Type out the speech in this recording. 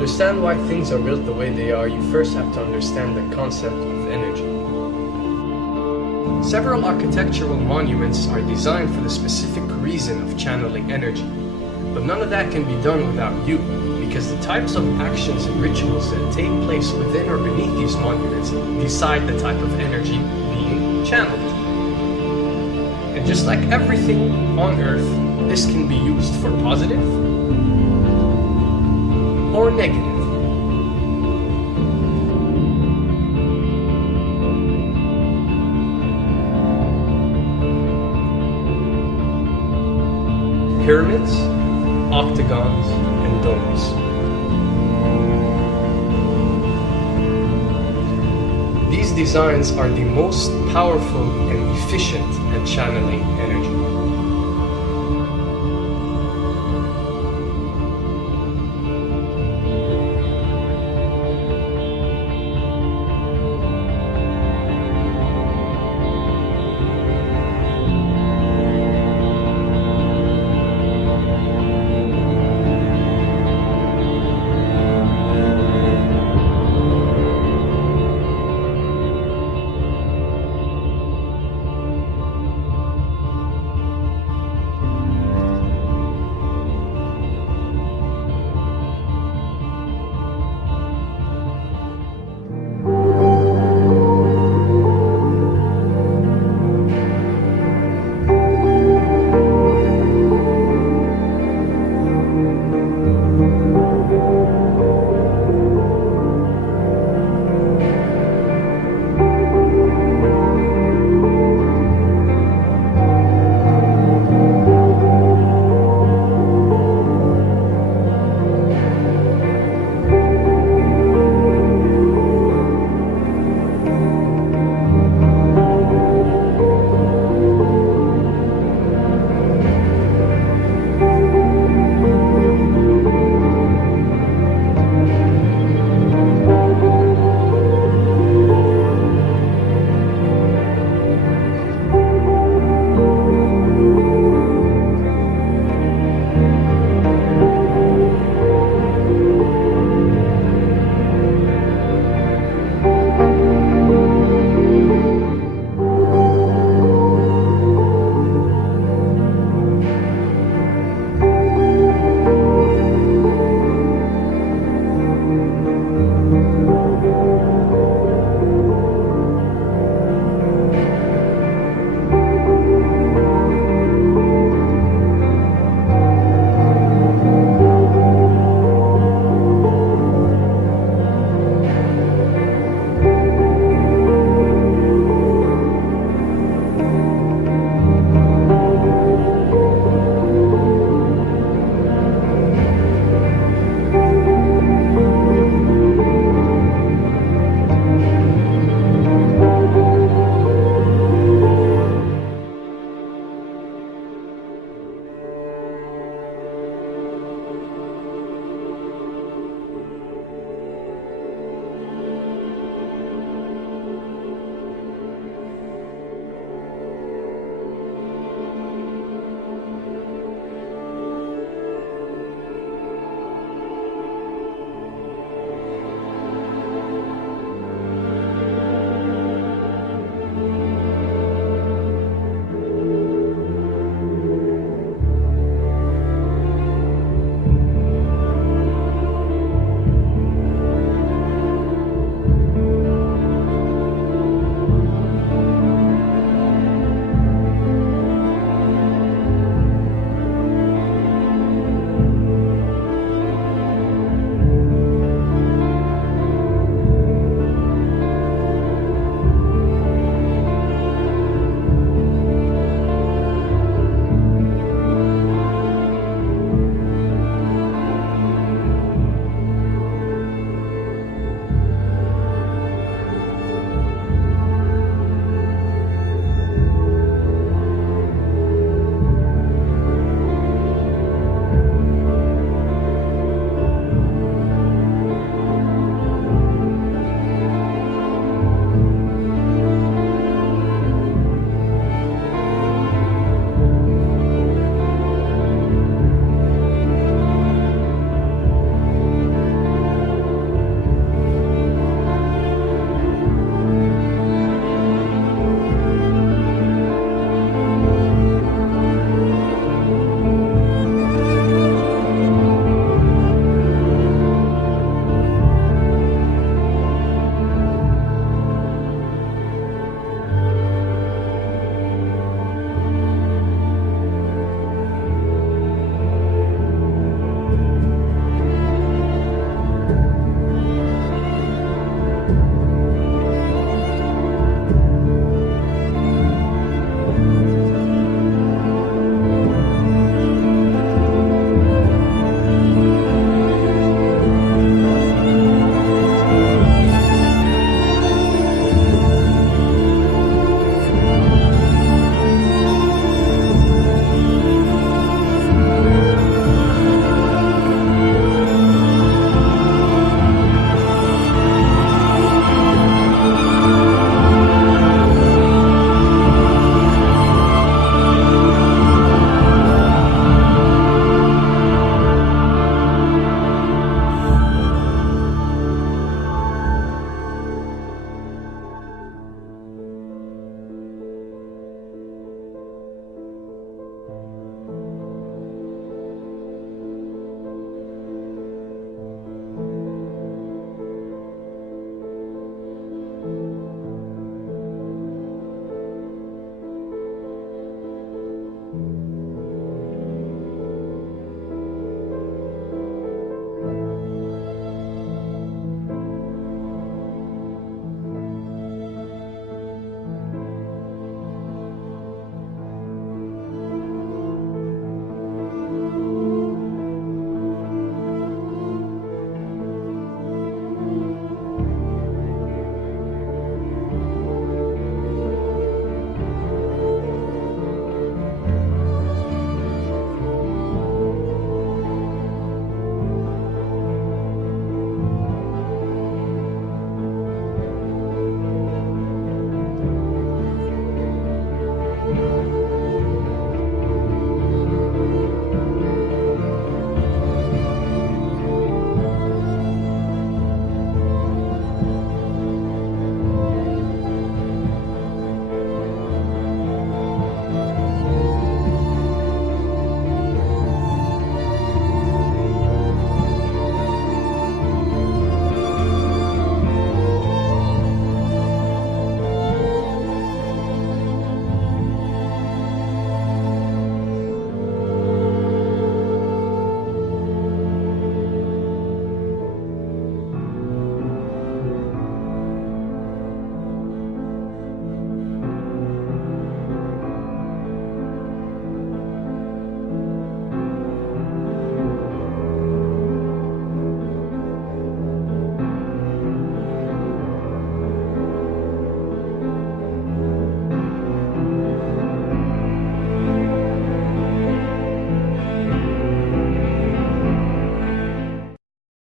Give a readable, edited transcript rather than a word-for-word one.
understand why things are built the way they are, you first have to understand the concept of energy. Several architectural monuments are designed for the specific reason of channeling energy, but none of that can be done without you, because the types of actions and rituals that take place within or beneath these monuments decide the type of energy being channeled. And just like everything on Earth, this can be used for positive or negative. Pyramids, octagons, and domes. These designs are the most powerful and efficient at channeling energy.